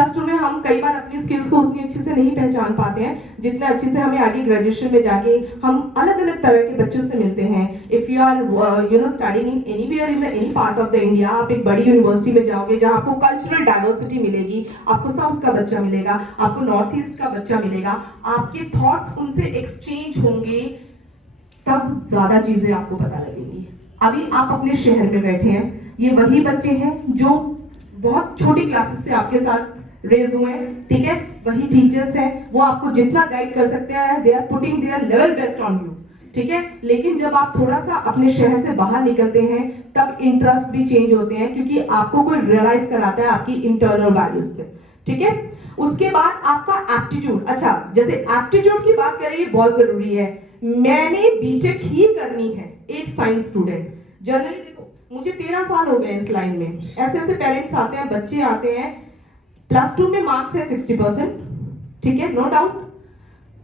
Classroom में हम कई बार अपनी स्किल्स को उतनी अच्छे से नहीं पहचान पाते हैं जितना अच्छे से हमें आगे ग्रेजुएशन में जाके हम अलग अलग तरह के बच्चों से मिलते हैं। If you are studying in anywhere in the any part of the India, आप एक बड़ी यूनिवर्सिटी में जाओगे जहां आपको कल्चरल डाइवर्सिटी मिलेगी, आपको साउथ का बच्चा मिलेगा, आपको नॉर्थ ईस्ट का बच्चा मिलेगा, आपके थॉट्स उनसे एक्सचेंज होंगे, तब ज्यादा चीजें आपको पता लगेंगी। अभी आप अपने शहर में बैठे हैं, ये वही बच्चे हैं जो बहुत छोटी क्लासेस से आपके साथ रेज हुए हैं, ठीक है, वही टीचर्स हैं, वो आपको जितना गाइड कर सकते हैं, they are putting their level best on you, ठीक है। लेकिन जब आप थोड़ा सा अपने शहर से बाहर निकलते हैं तब इंटरेस्ट भी चेंज होते हैं, क्योंकि आपको कोई रियलाइज कराता है आपकी इंटरनल वैल्यूज से, ठीक है। उसके बाद आपका एप्टीट्यूड, अच्छा जैसे एप्टीट्यूड की बात करें, ये बहुत जरूरी है। मैंने बीटेक ही करनी है, एक साइंस स्टूडेंट, जनरली देखो मुझे 13 साल हो गए इस लाइन में, ऐसे ऐसे पेरेंट्स आते हैं, बच्चे आते हैं, +2 में मार्क्स है 60%, ठीक है, no doubt,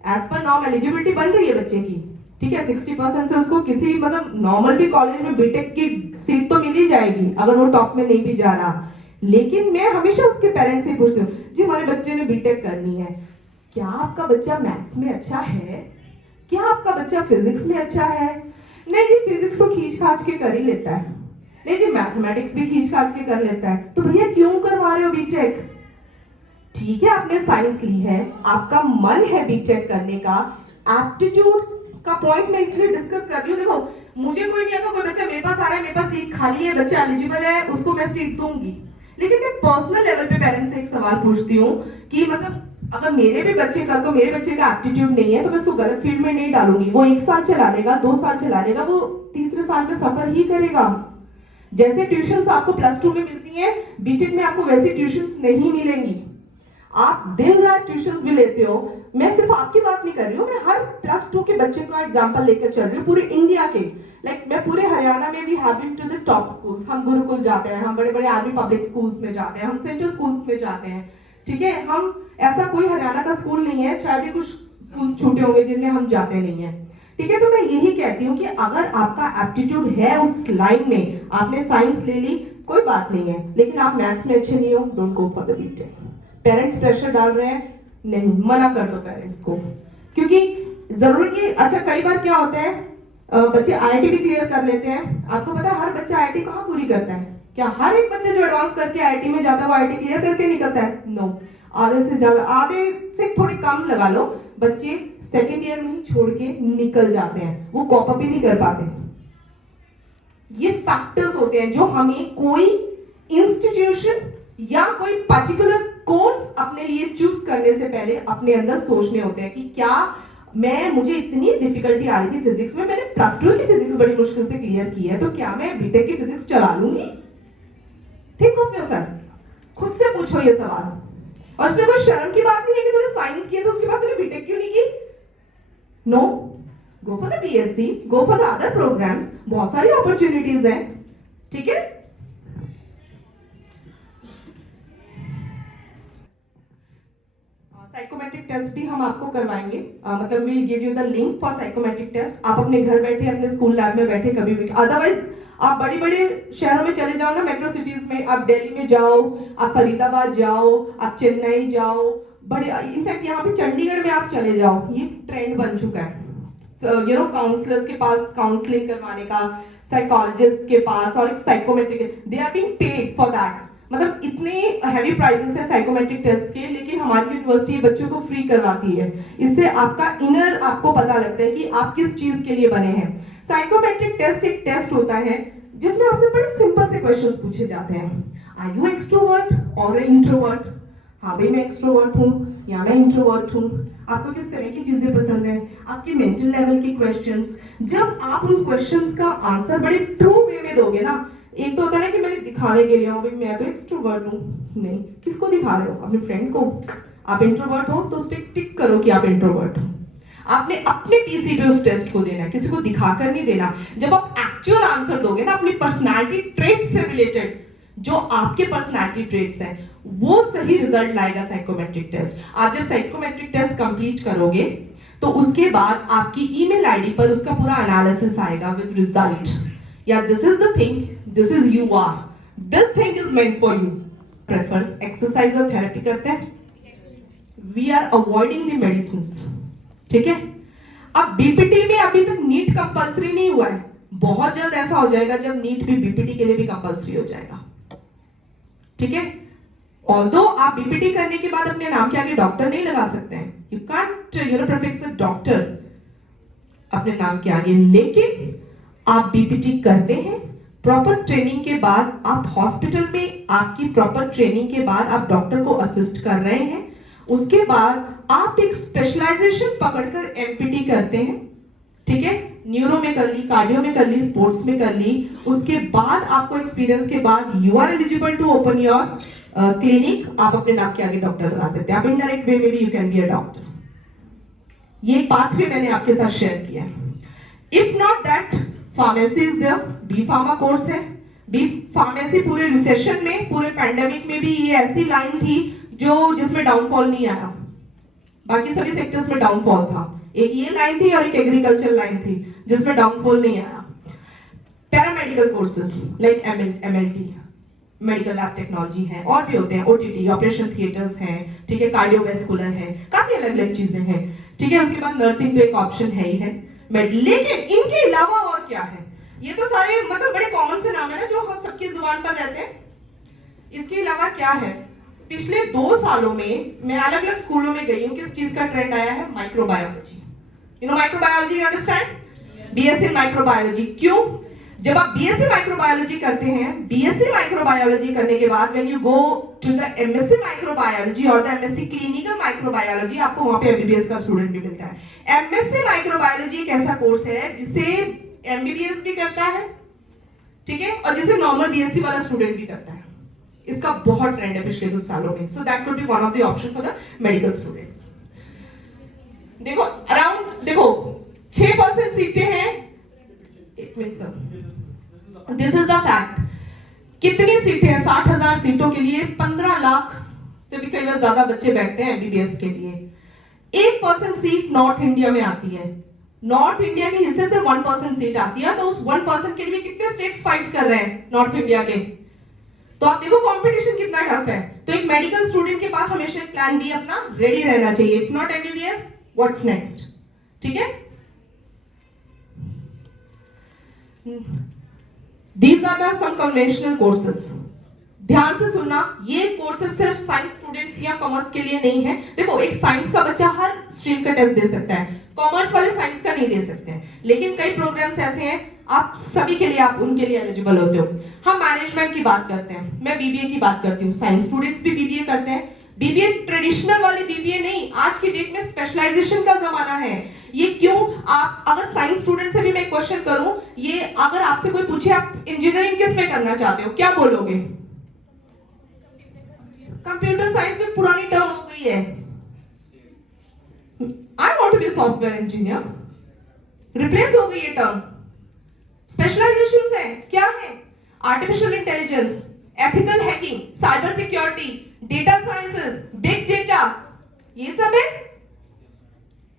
as per norm eligibility बन रही है बच्चे की, ठीक है, 60% से उसको किसी मतलब नॉर्मल भी कॉलेज में बीटेक की सीट तो मिल ही जाएगी अगर वो टॉप में नहीं भी जा रहा। लेकिन मैं हमेशा उसके पेरेंट्स से पूछती हूँ, जी हमारे बच्चे ने बीटेक करनी है, क्या आपका बच्चा मैथ्स में अच्छा है? क्या आपका बच्चा फिजिक्स में अच्छा है? नहीं जी, फिजिक्स तो खींच खाच के कर ही लेता है। नहीं जी, मैथमेटिक्स भी खींच खाच के कर लेता है। तो भैया क्यों करवा रहे हो बीटेक? ठीक है, आपने साइंस ली है, आपका मन है बीटेक करने का, एप्टीट्यूड का पॉइंट मैं इसलिए डिस्कस कर रही हूँ। देखो मुझे कोई नहीं आता, कोई बच्चा मेरे पास आ रहा है, मेरे पास सीट खाली है, बच्चा एलिजिबल है, उसको मैं सीट दूंगी। लेकिन मैं पर्सनल लेवल पे पेरेंट्स से एक सवाल पूछती हूँ कि मतलब अगर मेरे भी बच्चे का, तो मेरे बच्चे का एप्टीट्यूड नहीं है तो मैं उसको गलत फील्ड में नहीं डालूंगी। वो 1 साल चला लेगा, 2 साल चला लेगा, वो तीसरे साल में सफर ही करेगा। जैसे ट्यूशंस आपको +2 में मिलती हैं, बीटेक में आपको वैसी ट्यूशंस नहीं मिलेंगी। आप दिन रात ट्यूशंस भी लेते हो, मैं सिर्फ आपकी बात नहीं कर रही हूँ, मैं हर +2 के बच्चे का एग्जांपल लेकर चल रही हूँ, पूरे इंडिया के। मैं पूरे हरियाणा में भी have been to the top schools, हम गुरुकुल जाते हैं, हम बड़े बड़े आर्मी पब्लिक स्कूल्स में जाते हैं, हम सेंटर स्कूल्स में जाते हैं, ठीक है। हम ऐसा कोई हरियाणा का स्कूल नहीं है, शायद ही कुछ स्कूल छूटे होंगे जिनमें हम जाते नहीं है, ठीक है। तो मैं यही कहती हूँ कि अगर आपका एप्टीट्यूड है उस लाइन में, आपने साइंस ले ली, कोई बात नहीं है, लेकिन आप मैथ्स में अच्छे नहीं हो, don't go for the BTech. Parents pressure डाल रहे हैं, नहीं, मना कर दो पेरेंट्स को, क्योंकि जरूरी नहीं। अच्छा कई बार क्या होता है, बच्चे आईआईटी भी क्लियर कर लेते हैं, आपको पता है हर बच्चा आईआईटी कहाँ पूरी करता है? क्या हर एक बच्चा जो एडवांस करके आईआईटी में जाता है वो आईआईटी क्लियर करके निकलता है? नो, आधे से ज्यादा, आधे से थोड़ी कम लगा लो, बच्चे सेकेंड ईयर में ही छोड़ के निकल जाते हैं, वो कॉप अप ही नहीं कर पाते। ये फैक्टर्स होते हैं जो हमें कोई इंस्टीट्यूशन या कोई पर्टिकुलर कोर्स अपने लिए चूज करने से पहले अपने अंदर सोचने होते हैं कि क्या मुझे इतनी डिफिकल्टी आ रही थी फिजिक्स में, मैंने +2 की फिजिक्स बड़ी मुश्किल से क्लियर की है, तो क्या मैं बीटेक की फिजिक्स चला लूंगी? थिंक ऑफ योरसेल्फ, खुद से पूछो ये सवाल। और इसमें कोई शर्म की बात नहीं है कि तूने साइंस किया तो उसके बाद तूने बीटेक क्यों नहीं की। No, go for the BSc, go for the other programmes, बहुत सारी अपॉर्चुनिटीज हैं, ठीक है। साइकोमेट्रिक टेस्ट भी हम आपको करवाएंगे, मतलब will give you the link for psychometric test. आप अपने घर बैठे, अपने स्कूल लैब में बैठे कभी भी, अदरवाइज आप बड़ी बड़ी शहरों में चले जाओ ना, मेट्रो सिटीज में, आप दिल्ली में जाओ, आप फरीदाबाद जाओ, आप चेन्नई जाओ, बड़े इनफैक्ट यहाँ पे चंडीगढ़ में आप चले जाओ, ये ट्रेंड बन चुका है काउंसलर्स के पास काउंसलिंग करवाने का, साइकोलॉजिस्ट के पास, और एक psychometric, they are being paid for that. मतलब इतने हैवी प्राइसेस है साइकोमेट्रिक टेस्ट के, लेकिन हमारी यूनिवर्सिटी बच्चों को फ्री करवाती है। इससे आपका इनर आपको पता लगता है कि आप किस चीज के लिए बने हैं। साइकोमेट्रिक टेस्ट एक टेस्ट होता है जिसमें आपसे बड़े सिंपल से क्वेश्चंस पूछे जाते हैं। आर यू एक्सट्रोवर्ट और इंट्रोवर्ट? हाँ भाई मैं एक्सट्रोवर्ट हूँ या मैं इंट्रोवर्ट हूँ। आपको किस तरह की चीजें पसंद है, आपके मेंटल लेवल के क्वेश्चंस। जब आप उन क्वेश्चंस का आंसर बड़े ट्रू वे में दोगे ना, एक तो होता है कि मैंने दिखाने के लिए हूँ भाई मैं तो एक्सट्रोवर्ट हूँ, नहीं, किसको दिखा रहे हो? अपने फ्रेंड को। आप इंट्रोवर्ट हो तो उस पर टिक करो कि आप इंट्रोवर्ट हो। आपने अपने पीसी पे उस टेस्ट को देना है, किसी को दिखाकर नहीं देना। जब आप एक्चुअल आंसर दोगे ना अपनी पर्सनालिटी ट्रेट से रिलेटेड, जो आपके पर्सनालिटी ट्रेट्स हैं, वो सही रिजल्ट लाएगा साइकोमेट्रिक टेस्ट। आप जब साइकोमेट्रिक टेस्ट कंप्लीट करोगे तो उसके बाद आपकी ईमेल आईडी पर उसका पूरा एनालिसिस आएगा विद रिजल्ट। या this is the thing, this is you are, this thing is meant for you, prefers exercise और थेरेपी करते हैं? We are avoiding the medicine, ठीक है। अब बीपीटी में अभी तक नीट कंपलसरी नहीं हुआ है, बहुत जल्द ऐसा हो जाएगा जब नीट भी बीपीटी के लिए भी कंपलसरी हो जाएगा, ठीक है। ऑल्दो आप बीपीटी करने के बाद अपने नाम के आगे डॉक्टर नहीं लगा सकते हैं, you can't prefix a doctor अपने नाम के आगे, लेकिन आप बीपीटी करते हैं प्रॉपर ट्रेनिंग के बाद, आप हॉस्पिटल में आपकी प्रॉपर ट्रेनिंग के बाद आप डॉक्टर को असिस्ट कर रहे हैं, उसके बाद आप एक स्पेशलाइजेशन पकड़कर एमपीटी करते हैं, ठीक है। न्यूरो में कर ली, कार्डियो में कर ली, स्पोर्ट्स में कर ली, उसके बाद आपको एक्सपीरियंस के बाद you are eligible to open your clinic, आप अपने नाम के आगे डॉक्टर लगा सकते हैं, आप इनडायरेक्ट वे में भी you can be a doctor. ये पाथवे मैंने आपके साथ शेयर किया है। If not that, pharmacy is there, B pharma course है। बी फार्मेसी पूरे रिसेशन में, पूरे पैंडेमिक में भी ये ऐसी लाइन थी जो जिसमें डाउनफॉल नहीं आया, बाकी सभी सेक्टर्स में डाउनफॉल था, एक ये लाइन थी और एक एग्रीकल्चर लाइन थी जिसमें डाउनफॉल नहीं आया। Paramedical courses like MLT, medical lab technology है, और भी होते हैं, ओटीटी, ऑपरेशन थिएटर्स हैं, ठीक है, कार्डियोवैस्कुलर है, काफी अलग अलग चीजें हैं, ठीक है। उसके बाद नर्सिंग तो एक ऑप्शन है ही है, लेकिन इनके अलावा और क्या है? ये तो सारे मतलब बड़े कॉमन से नाम है ना जो हम सबकी जुबान पर रहते हैं। इसके अलावा क्या है? पिछले 2 सालों में मैं अलग अलग स्कूलों में गई हूँ, किस चीज का ट्रेंड आया है? Microbiology. You know microbiology, you understand? BSc microbiology. क्यों? जब आप बीएससी माइक्रोबायोलॉजी करते हैं, बीएससी माइक्रोबायोलॉजी करने के बाद when you go to the MSc microbiology और द एमएससी क्लिनिकल माइक्रोबायोलॉजी, आपको वहां पे एमबीबीएस का स्टूडेंट भी मिलता है। एमएससी माइक्रोबायोलॉजी एक ऐसा कोर्स है जिसे एमबीबीएस भी करता है, ठीक है, और जिसे नॉर्मल बीएससी वाला स्टूडेंट भी करता है। इसका बहुत ट्रेंड है पिछले कुछ सालों में, so that could be one of the option for the medical students. देखो अराउंड, देखो 6% सीटें हैं, एक minute sir, this is the fact. कितनी सीटें हैं? 60,000 सीटों के लिए 15 लाख से भी कई बार ज्यादा बच्चे बैठते हैं एमबीबीएस के लिए। 1% सीट नॉर्थ इंडिया में आती है, नॉर्थ इंडिया के हिस्से से 1% सीट आती है, तो उस 1% के लिए कितने स्टेट्स फाइट कर रहे हैं नॉर्थ इंडिया के? तो आप देखो कंपटीशन कितना टफ है। तो एक मेडिकल स्टूडेंट के पास हमेशा एक प्लान बी अपना रेडी रहना चाहिए। If not MBBS, what's next, ठीक है। These are the some conventional courses. ध्यान से सुनना, ये कोर्सेज सिर्फ साइंस स्टूडेंट्स या कॉमर्स के लिए नहीं है। देखो एक साइंस का बच्चा हर स्ट्रीम का टेस्ट दे सकता है, कॉमर्स वाले साइंस का नहीं दे सकते हैं, लेकिन कई प्रोग्राम्स ऐसे हैं आप सभी के लिए, आप उनके लिए एलिजिबल होते हो। हम मैनेजमेंट की बात करते हैं, मैं बीबीए की बात करती हूँ, साइंस स्टूडेंट्स भी बीबीए करते हैं। बीबीए ट्रेडिशनल वाली बीबीए नहीं, आज की डेट में स्पेशलाइजेशन का जमाना है। ये क्यों? आप अगर साइंस स्टूडेंट से भी मैं क्वेश्चन करूं, ये अगर आपसे कोई पूछे आप इंजीनियरिंग किस में करना चाहते हो, क्या बोलोगे? कंप्यूटर साइंस में पुरानी टर्म हो गई है, I want to be software engineer, replace हो गई ये टर्म। स्पेशलाइजेशंस है, क्या है? Artificial intelligence, ethical hacking, cyber security, data sciences, big data, ये सब है,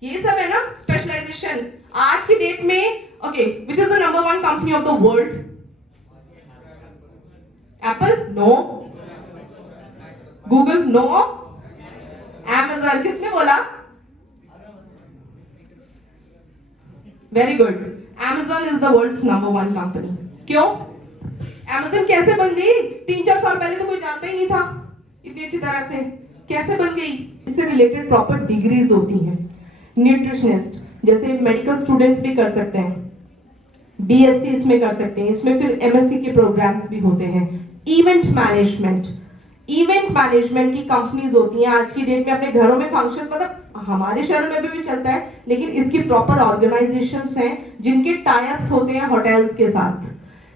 ये सब है ना स्पेशलाइजेशन आज की डेट में। Okay, which is the number 1 company of the world? Apple? No. Google? No. Amazon? किसने बोला? Very good, Amazon is the world's number 1 company. क्यों? Amazon कैसे बन गई? 3-4 साल पहले तो कोई जानता ही नहीं था इतनी अच्छी तरह से, कैसे बन गई? इससे रिलेटेड प्रॉपर डिग्रीज होती हैं। न्यूट्रिशनिस्ट जैसे मेडिकल स्टूडेंट्स भी कर सकते हैं, बीएससी इसमें कर सकते हैं, इसमें फिर एमएससी के प्रोग्राम्स भी होते हैं। इवेंट मैनेजमेंट, इवेंट मैनेजमेंट की कंपनीज होती हैं आज की डेट में, अपने घरों में फंक्शन, मतलब हमारे शहरों में भी चलता है, लेकिन इसकी प्रॉपर ऑर्गेनाइजेशंस हैं जिनके टाई-अप्स होते हैं होटल्स के साथ,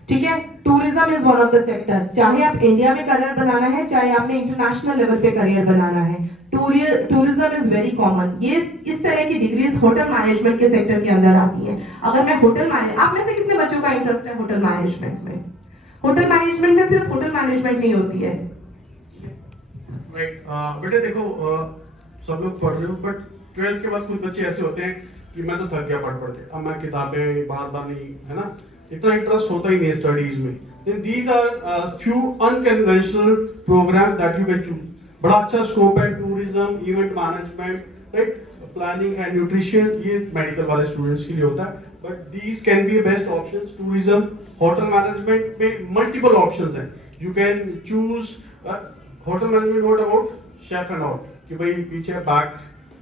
ठीक है। Tourism is one of the sector, चाहे आप इंडिया में करियर बनाना है, चाहे आपने इंटरनेशनल लेवल पे करियर बनाना है, टूरिज्म इज वेरी कॉमन। ये इस तरह की डिग्रीज होटल मैनेजमेंट के सेक्टर के अंदर आती हैं। अगर मैं होटल मैनेज, आप में से कितने बच्चों का इंटरेस्ट है होटल मैनेजमेंट में? होटल मैनेजमेंट में सिर्फ होटल मैनेजमेंट नहीं होती है, बेटे देखो सब लोग पढ़ रहे हो, बट 12th के बाद कुछ बच्चे ऐसे होते हैं कि मैं तो थक गया पढ़ के, अब मैं किताबें बार बार नहीं, है ना, इतना इंटरेस्ट होता ही नहीं स्टडीज में। then these are few unconventional programs that you can choose. बड़ा अच्छा स्कोप है, tourism, event management, right, planning and nutrition, ये मेडिकल वाले स्टूडेंट्स के लिए होता है, but these can be best options. Tourism, hotel management में मल्टीपल ऑप्शंस हैं. You can choose hotel management, not about chef and all कि भाई पीछे बैक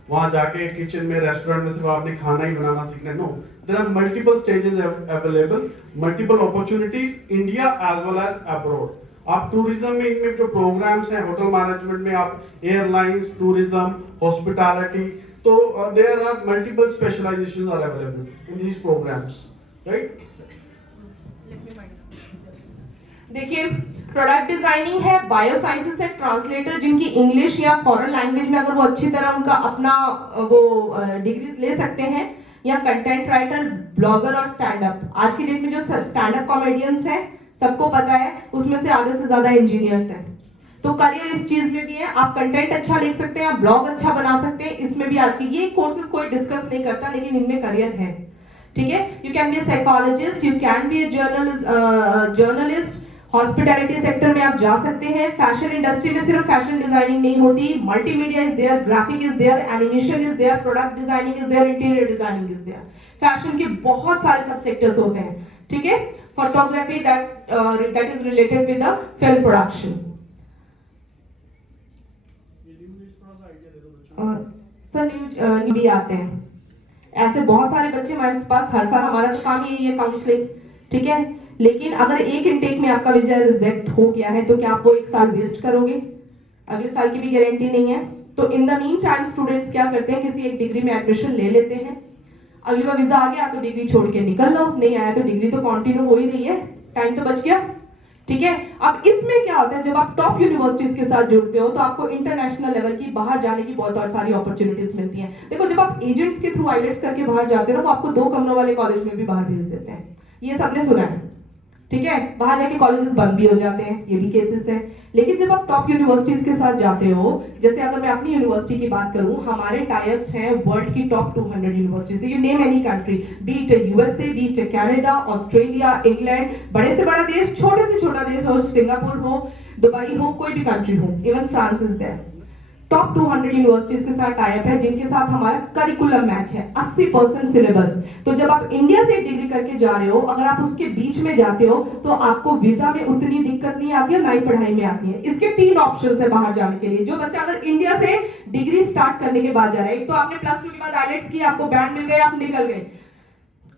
वहां जाके किचन में रेस्टोरेंट में सिर्फ आपने खाना ही बनाना सीखना है. No, there are multiple stages available, multiple opportunities India as well as abroad. आप टूरिज्म में इनमें जो प्रोग्राम्स हैं, होटल मैनेजमेंट में आप एयरलाइंस, टूरिज्म, हॉस्पिटैलिटी, तो there are multiple specialisations are available in these programmes, right. देखिए, प्रोडक्ट डिजाइनिंग है, बायोसाइंसेस है, ट्रांसलेटर जिनकी इंग्लिश या फॉरेन लैंग्वेज में अगर वो अच्छी तरह उनका अपना वो डिग्री ले सकते हैं, या कंटेंट राइटर, ब्लॉगर और स्टैंड अप. आज की डेट में जो स्टैंड अप कॉमेडियंस हैं, सबको पता है, उसमें से आधे से ज्यादा इंजीनियर्स हैं. तो करियर इस चीज में भी है. आप कंटेंट अच्छा लिख सकते हैं, आप ब्लॉग अच्छा बना सकते हैं, इसमें भी आज की ये कोर्सेज कोई डिस्कस नहीं करता, लेकिन इनमें करियर है. ठीक है, you can B psychologist, you can B journalist, hospitality sector में आप जा सकते हैं. फैशन इंडस्ट्री में सिर्फ फैशन डिजाइनिंग नहीं होती, multimedia is there, graphic is there, animation is there, product designing is there, interior designing is there. Fashion के बहुत सारे सब सेक्टर्स होते हैं. ठीक है, photography that is related with the film production. Sir news भी आते हैं, ऐसे बहुत सारे बच्चे हमारे पास हर साल. हमारा तो काम यही है, काउंसलिंग. ठीक है, लेकिन अगर एक इनटेक में आपका वीजा रिजेक्ट हो गया है तो क्या आप वो एक साल वेस्ट करोगे? अगले साल की भी गारंटी नहीं है. तो in the mean time students क्या करते हैं, किसी एक डिग्री में एडमिशन ले लेते हैं. अगली बार वीजा आ गया तो डिग्री छोड़ के निकल लो, नहीं आया तो डिग्री तो कंटिन्यू हो ही रही है, टाइम तो बच गया. ठीक है, अब इसमें क्या होता है, जब आप टॉप यूनिवर्सिटीज के साथ जुड़ते हो तो आपको इंटरनेशनल लेवल की बाहर जाने की बहुत और सारी अपॉर्चुनिटीज मिलती हैं. देखो, जब आप एजेंट्स के थ्रू आइलेट्स करके बाहर जाते हो ना, वो आपको 2 कमरों वाले कॉलेज में भी बाहर भेज देते हैं. ये सबने सुना है. ठीक है, बाहर जाके कॉलेजेस बंद भी हो जाते हैं, ये भी केसेस है. लेकिन जब आप टॉप यूनिवर्सिटीज के साथ जाते हो, जैसे अगर मैं अपनी यूनिवर्सिटी की बात करूं, हमारे टाइप्स हैं वर्ल्ड की top 200 universities. You name any country, B it USA, B it Canada, Australia, England, बड़े से बड़ा देश, छोटे से छोटा देश हो, सिंगापुर हो, दुबई हो, कोई भी कंट्री हो, even France is there. Top 200 universities के साथ टाइप है, जिनके साथ हमारा करिकुलम मैच है, 80% सिलेबस. तो जब आप इंडिया से डिग्री करके जा रहे हो, अगर आप उसके बीच में जाते हो तो आपको वीजा में उतनी दिक्कत नहीं आती है, ना ही पढ़ाई में आती है. इसके 3 ऑप्शन है बाहर जाने के लिए. जो बच्चा अगर इंडिया से डिग्री स्टार्ट करने के बाद जा रहा है, तो आपने +2 के बाद आइलेट्स किया, आपको बैंड मिल गए, आप निकल गए.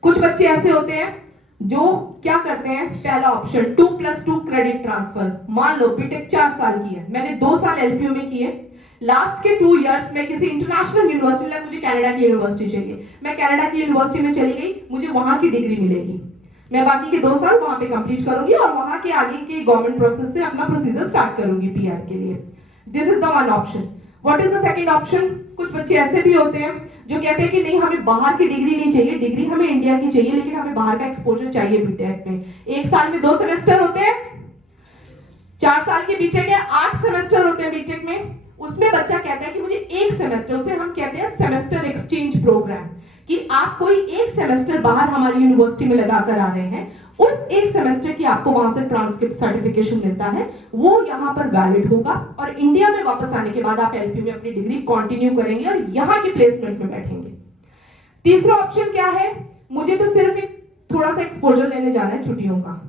कुछ बच्चे ऐसे होते हैं जो क्या करते हैं, पहला ऑप्शन 2+2 क्रेडिट ट्रांसफर. मान लो बीटेक 4 साल की है, मैंने 2 साल एलपीयू में किए, लास्ट के 2 इयर्स में किसी इंटरनेशनल यूनिवर्सिटी, लाइक मुझे कनाडा की यूनिवर्सिटी चाहिए, मैं कनाडा की यूनिवर्सिटी में चली गई, मुझे वहां की डिग्री मिलेगी, मैं बाकी के 2 साल वहां पे कंप्लीट करूंगी और वहां के आगे के गवर्नमेंट प्रोसेस से अपना प्रोसीजर स्टार्ट करूंगी पीआर के लिए. This is the one option. What is the second option? कुछ बच्चे ऐसे भी होते हैं जो कहते हैं कि नहीं, हमें बाहर की डिग्री नहीं चाहिए, डिग्री हमें इंडिया की चाहिए, लेकिन हमें बाहर का एक्सपोजर चाहिए बीटेक में. 1 साल में 2 सेमेस्टर होते हैं, 4 साल के बीटेक है, 8 सेमेस्टर होते हैं बीटेक में. उसमें बच्चा कहता है कि मुझे 1 सेमेस्टर, उसे हम कहते हैं सेमेस्टर एक्सचेंज प्रोग्राम, कि आप कोई 1 सेमेस्टर बाहर हमारी यूनिवर्सिटी में लगा कर आ रहे हैं, उस 1 सेमेस्टर की आपको वहां से ट्रांसक्रिप्ट सर्टिफिकेशन मिलता है, वो यहाँ पर वैलिड होगा और इंडिया में वापस आने के बाद आप एलपी में अपनी डिग्री कंटिन्यू करेंगे और यहाँ की प्लेसमेंट में बैठेंगे. तीसरा ऑप्शन क्या है, मुझे तो सिर्फ एक थोड़ा सा एक्सपोजर लेने जाना है छुट्टियों का,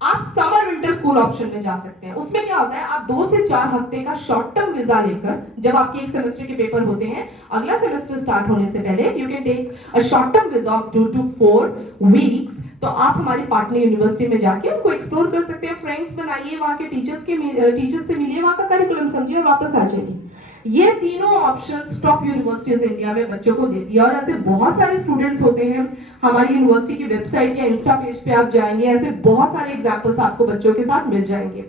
आप समर विंटर स्कूल ऑप्शन में जा सकते हैं. उसमें क्या होता है, आप 2 से 4 हफ्ते का शॉर्ट टर्म वीजा लेकर, जब आपके 1 सेमेस्टर के पेपर होते हैं, अगला सेमेस्टर स्टार्ट होने से पहले you can take a short term visa of 2 to 4 weeks. तो आप हमारी पार्टनर यूनिवर्सिटी में जाके उनको एक्सप्लोर कर सकते हैं, फ्रेंड्स बनाइए, वहां के टीचर्स से मिलिए, वहां का करिकुलम समझिए और वापस आ जाइए. ये तीनों ऑप्शंस टॉप यूनिवर्सिटीज इंडिया में बच्चों को देती है और ऐसे बहुत सारे स्टूडेंट्स होते हैं. हमारी यूनिवर्सिटी की वेबसाइट या इंस्टा पेज पे आप जाएंगे, ऐसे बहुत सारे एग्जांपल्स आपको बच्चों के साथ मिल जाएंगे.